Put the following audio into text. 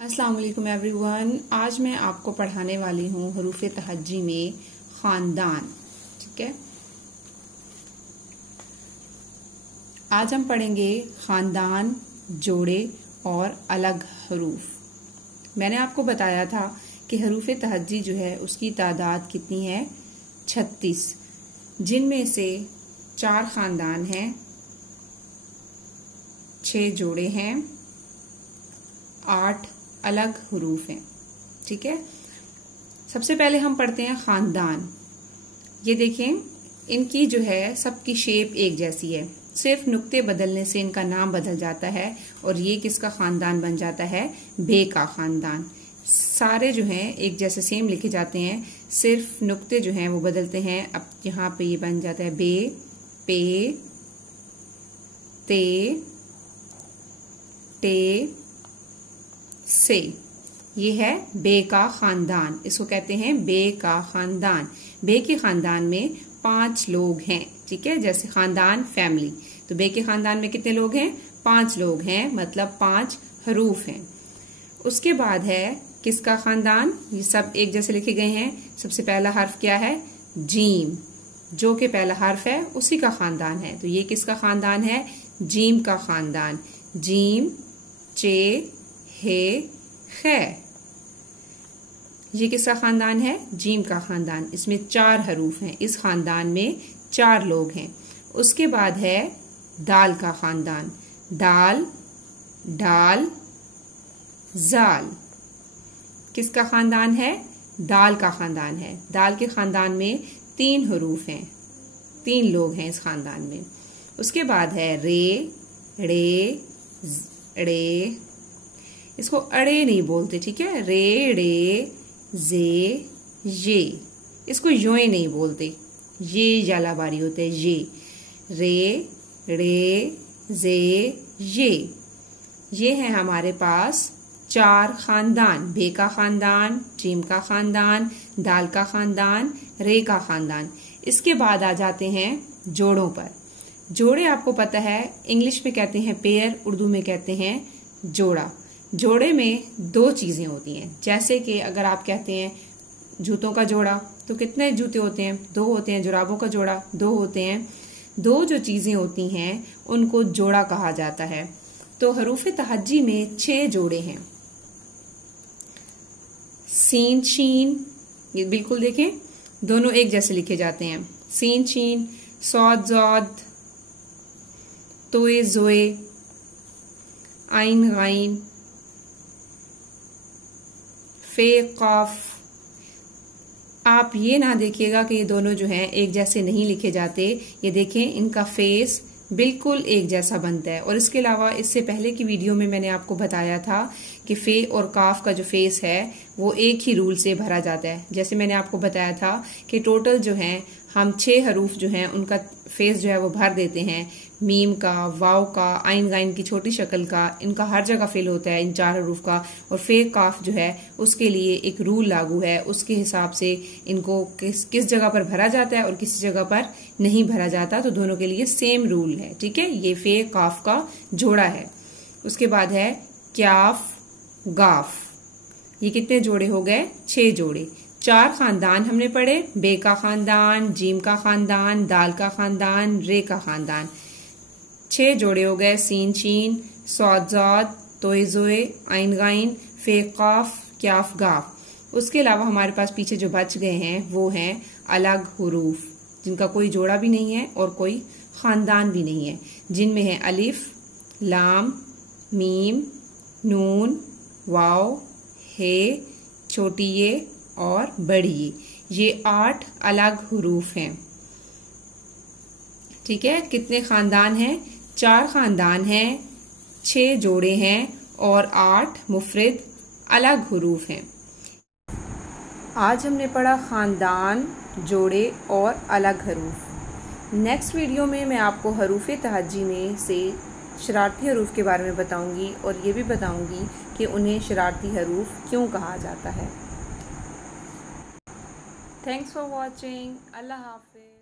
अस्सलाम वालेकुम एवरीवन। आज मैं आपको पढ़ाने वाली हूँ हरूफ तहज्जी में खानदान। ठीक है, आज हम पढ़ेंगे खानदान, जोड़े और अलग हरूफ। मैंने आपको बताया था कि हरूफ तहज्जी जो है उसकी तादाद कितनी है, 36, जिनमें से 4 खानदान हैं, 6 जोड़े हैं, 8 अलग हरूफ हैं। ठीक है, सबसे पहले हम पढ़ते हैं खानदान। ये देखें, इनकी जो है सबकी शेप एक जैसी है, सिर्फ नुक्ते बदलने से इनका नाम बदल जाता है और ये किसका खानदान बन जाता है, बे का खानदान। सारे जो हैं एक जैसे सेम लिखे जाते हैं, सिर्फ नुक्ते जो हैं वो बदलते हैं। अब यहाँ पे ये बन जाता है बे, पे, ते, टे, से। ये है बे का खानदान, इसको कहते हैं बे का खानदान। बे के खानदान में 5 लोग हैं। ठीक है, जैसे खानदान फैमिली, तो बे के खानदान में कितने लोग हैं, 5 लोग हैं, मतलब 5 हरूफ हैं। उसके बाद है किसका खानदान, ये सब एक जैसे लिखे गए हैं। सबसे पहला हर्फ क्या है, जीम, जो कि पहला हर्फ है उसी का खानदान है। तो ये किसका खानदान है, जीम का खानदान। जीम, चे, हे, खे, ये किसका खानदान है, जीम का खानदान। इसमें 4 हरूफ हैं, इस खानदान में 4 लोग हैं। उसके बाद है दाल का खानदान। दाल, डाल, जाल, किसका खानदान है, दाल का खानदान है। दाल के खानदान में 3 हरूफ हैं, 3 लोग हैं इस खानदान में। उसके बाद है रे, रे, ड़े, इसको अड़े नहीं बोलते। ठीक है, रे, रे, जे, ये, इसको यों ही नहीं बोलते, ये जालाबारी होते हैं। ये, रे, जे, ये है हमारे पास 4 खानदान, बे का खानदान, जीम का खानदान, दाल का खानदान, रे का खानदान। इसके बाद आ जाते हैं जोड़ों पर। जोड़े आपको पता है इंग्लिश में कहते हैं पेयर, उर्दू में कहते हैं जोड़ा। जोड़े में 2 चीजें होती हैं, जैसे कि अगर आप कहते हैं जूतों का जोड़ा, तो कितने जूते होते हैं, 2 होते हैं। जुराबों का जोड़ा 2 होते हैं। 2 जो चीजें होती हैं उनको जोड़ा कहा जाता है। तो हरूफ तहज्जी में 6 जोड़े हैं। सीन, शीन, ये बिल्कुल देखें दोनों एक जैसे लिखे जाते हैं। सीन, शीन, सौद, जौद, तोए, जोए, आइन, गाइन, फे, काफ। आप ये ना देखिएगा कि ये दोनों जो हैं एक जैसे नहीं लिखे जाते। ये देखें, इनका फेस बिल्कुल एक जैसा बनता है। और इसके अलावा इससे पहले की वीडियो में मैंने आपको बताया था कि फे और काफ का जो फेस है वो एक ही रूल से भरा जाता है। जैसे मैंने आपको बताया था कि टोटल जो हैं हम 6 हरूफ जो हैं उनका फेस जो है वो भर देते हैं। मीम का, वाव का, आइन गाइन की छोटी शक्ल का, इनका हर जगह फेल होता है इन 4 हरूफ का। और फे काफ जो है उसके लिए एक रूल लागू है, उसके हिसाब से इनको किस जगह पर भरा जाता है और किसी जगह पर नहीं भरा जाता। तो दोनों के लिए सेम रूल है। ठीक है, ये फे काफ का जोड़ा है। उसके बाद है क्याफ, गाफ, ये कितने जोड़े हो गए, 6 जोड़े। 4 खानदान हमने पढ़े, बे का खानदान, जीम का खानदान, दाल का खानदान, रे का खानदान। 6 जोड़े हो गए, सीन, शीन, सौद, जौद, तोए, जोए, आइन, गाइन, फे, काफ, क्याफ, गाफ। उसके अलावा हमारे पास पीछे जो बच गए हैं वो हैं अलग हुरूफ, जिनका कोई जोड़ा भी नहीं है और कोई खानदान भी नहीं है, जिनमें है अलिफ, लाम, मीम, नून, वाव, हे, छोटी ये और बड़ी ये 8 अलग हुरूफ हैं। ठीक है, कितने खानदान हैं, 4 खानदान हैं, 6 जोड़े हैं और 8 मुफरद अलग हुरूफ हैं। आज हमने पढ़ा खानदान, जोड़े और अलग हरूफ। नेक्स्ट वीडियो में मैं आपको हरूफ तहज्जी में से शरारती हरूफ के बारे में बताऊंगी और ये भी बताऊंगी कि उन्हें शरारती हरूफ क्यों कहा जाता है। Thanks for watching. अल्लाह हाफिज़।